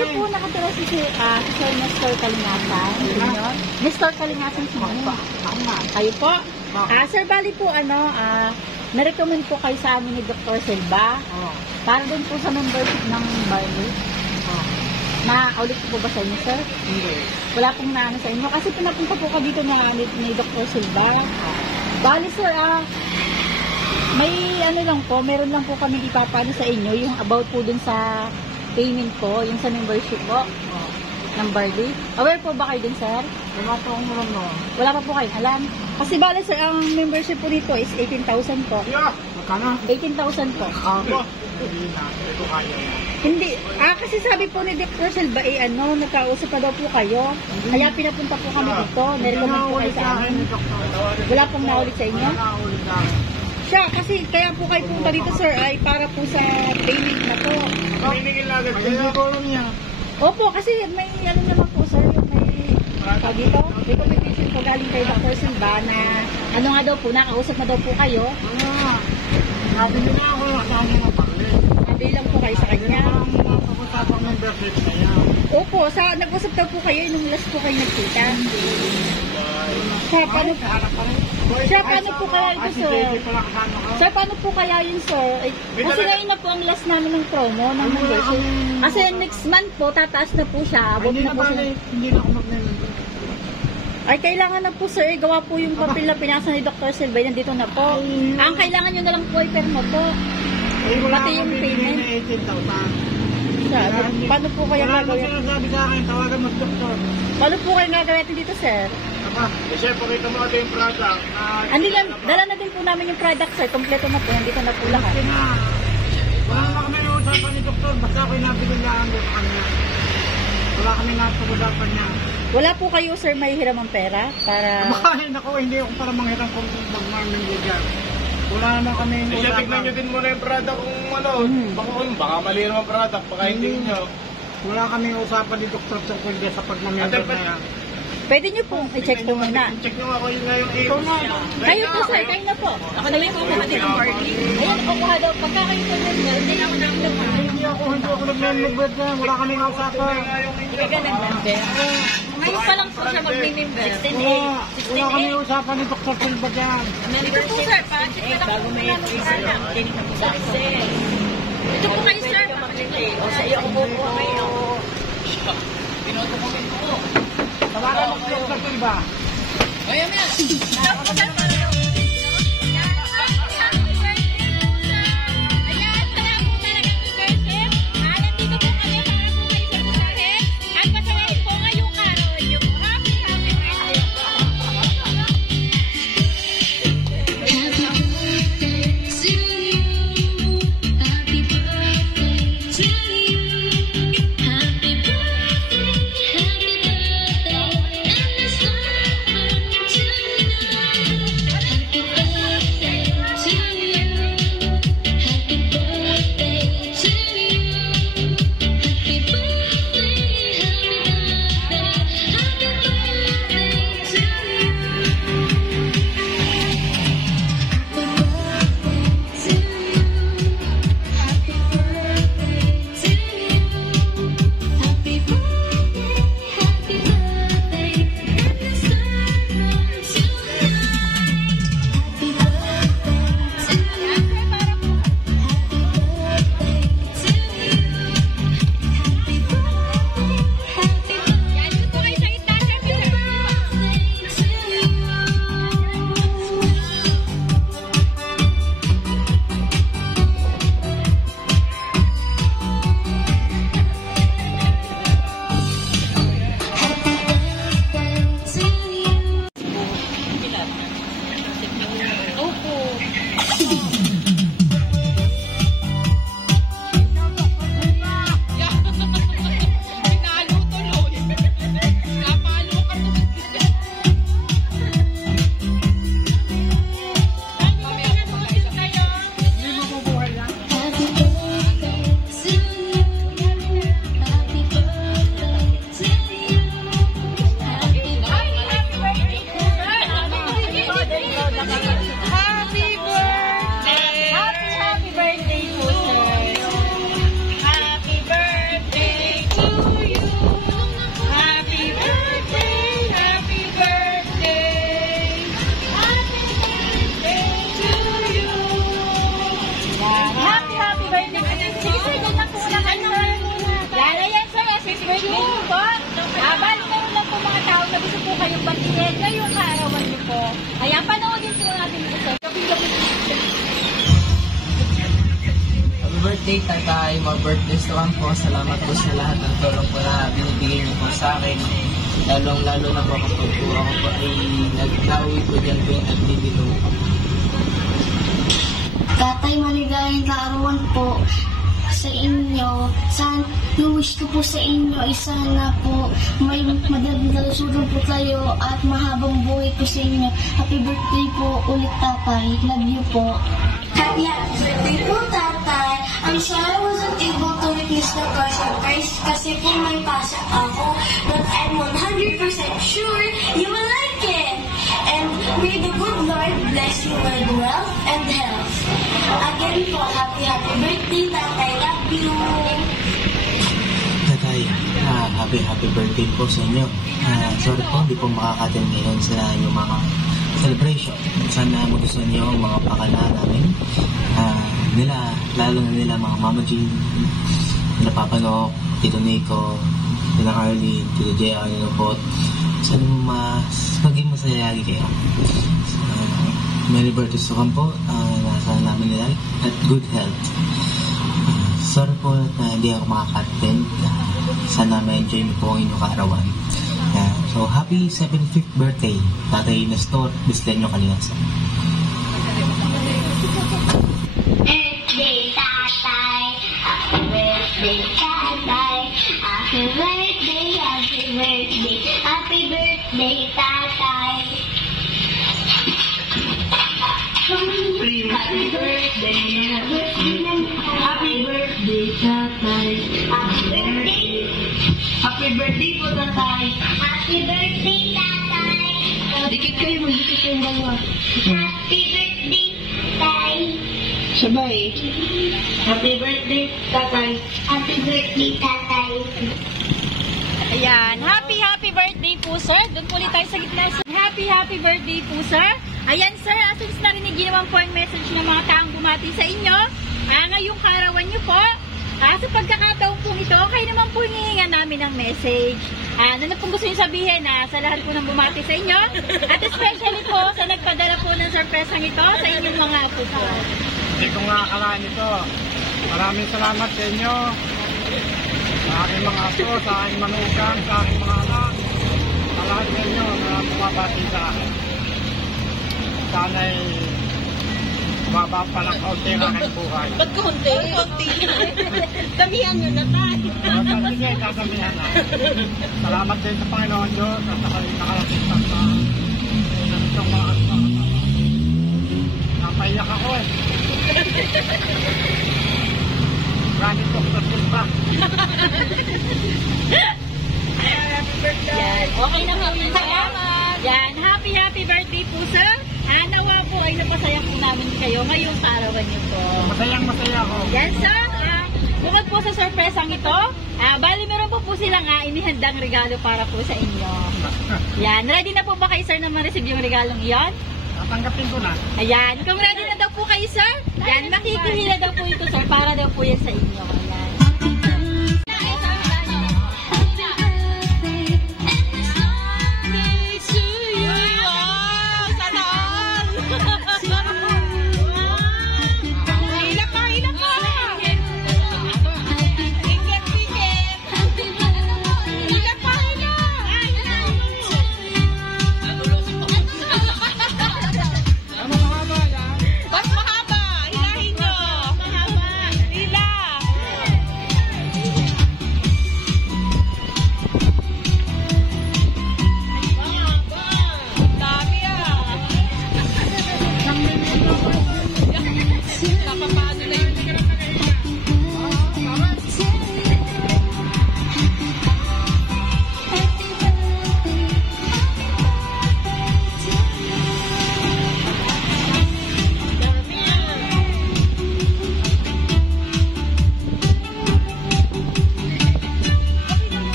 Dito po nakatira si Sir Nestor Kalingasan. Nestor Kalingasan si Mano. Kayo po? Sir, bali po, na-recommend po kayo sa amin ni Dr. Silva. Para din po sa membership ng Barley. Na-ulit po ba sa inyo, sir? Hindi. Wala pong naano sa inyo. Kasi pinapunta po ka dito ni Dr. Silva. Bali, sir, may lang po, meron lang po kami ipapano sa inyo, yung about po dun sa payment po, yung sa membership po ng Barley. Aware po ba kayo dun, sir? Wala pa akong alam no. Wala pa po kayo alam. Kasi bali, sir, ang membership po dito is 18,000 po. Yeah. Magkano? 18,000 po. Hindi na. Ito kaya na. Hindi. Kasi sabi po ni Dr. Silva, nagkausap pa daw po kayo. Kaya pinapunta po kami dito. Nirecommend po kayo sa amin. Wala pong naulit sa inyo? Wala naulit sa akin. Siya, kasi kaya po kayo punta dito, sir, ay para po sa payment na po. Minigil agad kayo. Hindi ko alam niya. Opo, kasi may naman po, sir, yung may dito, recommendation po galing kay Dr. Silva na nga daw po, nakausap na daw po kayo. Nabili na ako sa kanya ng Barley. Nabili lang po kayo sa kanya. Pag-usapang membership na yan. Opo, nag-usap daw po kayo nung last po kayo nagkita. Sir, paano po kaya ito, sir? Sir, paano po kaya yun, sir? Kasi ngayon na po ang last namin ng promo ng membership. Kasi next month po, tataas na po siya. Hindi na ako mag-membership. Ay, kailangan na po, sir. Gawa po yung papel na pinasa ni Dr. Silva. Nandito na po. Ang kailangan nyo na lang po ay permo po. Pati yung payment. 18,000. Paano po kaya gagawin? Sinasabi sa akin, tawagan mag-doktor. Paano po kaya gagawin dito, sir? Sir, pakita mo natin yung product. Dala na din po namin yung product, sir. Kompleto na po. Nandito na po lahat. Wala na kami usapan ni doktor. Basta ako yung nabigyan doon sa kanya. Wala kami napag-usapan niya. Wala po kayo, sir, may hiram ang pera para... Makahin ako, hindi ako para manghiram kung mag-marminggan. Wala naman kami usapan. Tignan nyo din muna yung product kung baka mali naman product, baka hindi nyo. Wala kami usapan ni Dr. Silva sa pag-member na yan. Pwede nyo po i-check po muna. Check nyo ako yun na yung Kayo po, sir, kayo na po. Ako na may kukuha din ng Barley. Ayan, kukuha daw. Pagka kayo po member, hindi ako nag-member. Hindi ako nag-member dyan. Wala kami usapan. Hindi ka nag-member. Ngayon pa lang po siya mag-member. 16 Wala kami usapan ni Dr. Silva dyan. Ito po, sir, pa-check na lang po muna ng product. Ito po kayo, sir. O sa iyo, ako po kayo. Tinodokument ko. Tawagan mo si Dr. Silva. Ayan yan. And ngayong kaarawan niyo po. Ayan, panoodin po natin po sir. Happy birthday, tatay. Mag-birthday naman po. Salamat po sa lahat ng tulong po na binibigay niyo po sa akin. Lalong-lalo na po kapag po ako po ay nag-uwi po dyan po yung activity ko. Tatay, maligayang kaarawan po sa inyo. Yung wish ko po sa inyo ay sana po may madaling kalusugan po kayo at mahabang buhay po sa inyo. Happy birthday po ulit, tatay. Love you po. Happy birthday po, tatay. I'm sorry I wasn't able to witness the car surprise kasi po may pasok ako. But I'm 100% sure you will like it. And may the good Lord bless you with wealth and health. Again po, happy birthday, tatay. Love you. Tatay, happy birthday po sa inyo. Sorry po, hindi po makakatin ngayon sa inyong mga celebration. Sana magustuhan niyo ang mga pakala namin. Lalo na nila mga Mama Jean, nila Papa Nok, Tito Nico, nila Carlin, Tito J.R. Ninopot. Sana maging masaya lagi kayo. Merry birthday to come po. Nasa namin nila at good health. Sorry po na hindi ako makaka-attend. Sana ma-enjoy niyo po ang inyong kaarawan. So, happy 75th birthday, Tatay Nestor Bislenyo Kalinasan. Birthday, tatay. Happy birthday, tatay. Happy birthday, happy birthday. Happy birthday, tatay. Happy birthday, happy birthday, tatay. Happy birthday. Happy birthday po, tatay. Happy birthday, tatay. Dikit kayo, magdikit kayong dalawa. Happy birthday, tatay. Sabay. Happy birthday, tatay. Happy birthday, tatay. Ayan, happy birthday po sir. Doon po ulit tayo sa gitna. Happy birthday po sir. Ayan sir, since narinig niyo naman po ang message ng mga taong bumati sa inyo, ngayong kaarawan niyo po, sa pagkakataon po ito, kayo naman po hihingan namin ng message. Ano na pong gusto niyo sabihin sa lahat po ng bumati sa inyo? At especially po sa nagpadala po ng sorpresang ito sa inyong mga apo po. Hindi ko nga akalaan ito. Maraming salamat sa inyo. Sa aking mga apo, sa aking manugang, sa aking mga anak. Sa lahat sa inyo na bumabati sa akin. Sana'y baba pa lang kaunti ang aking buhay. Ba't kaunti? Damihan nyo na tayo. Sige, kakamihan na. Salamat din sa Panginoon Diyos at nakalating sa itong mga anak. Napaiyak ako eh. Granit ko sa silpa. Yan, okay na kami. Salamat. Yan, happy birthday po sir. Nawa po ay napasaya po namin kayo ngayong kaarawan niyo po. Masayang masaya ako. Yan sir, bukod po sa sorpresang ito, bali meron po silang inihandang regalo para po sa inyo. Yan, ready na po ba kayo sir na ma-receive yung regalong iyon? Tatanggapin ko na. Ayan, kung ready na daw po kayo sir, yan, makikihila daw po ito sir, para daw po yan sa inyo. Ayan.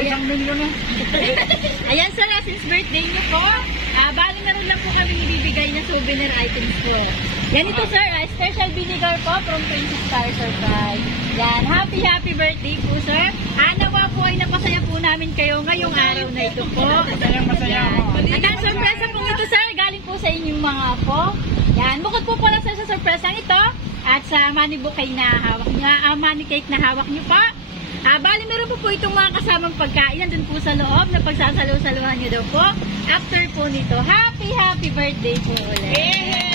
isang milyon na. Ayan sir, since birthday niyo po, bali meron lang po kami ibibigay na souvenir items po. Yan ito sir, special vinegar po from Princess Star Surprise. Yan, happy birthday po sir. Nawa po ay napasaya po namin kayo ngayong araw na ito po. Masaya. At ang sorpresa po ito sir, galing po sa inyong mga apo. Yan, bukod po pala sa sorpresa ito at sa money bouquet na hawak niyo, money cake na hawak niyo pa. Bali meron po itong mga kasamang pagkain nandun po sa loob na pagsasalusaluhan niyo daw po. After po nito, happy birthday po ulit.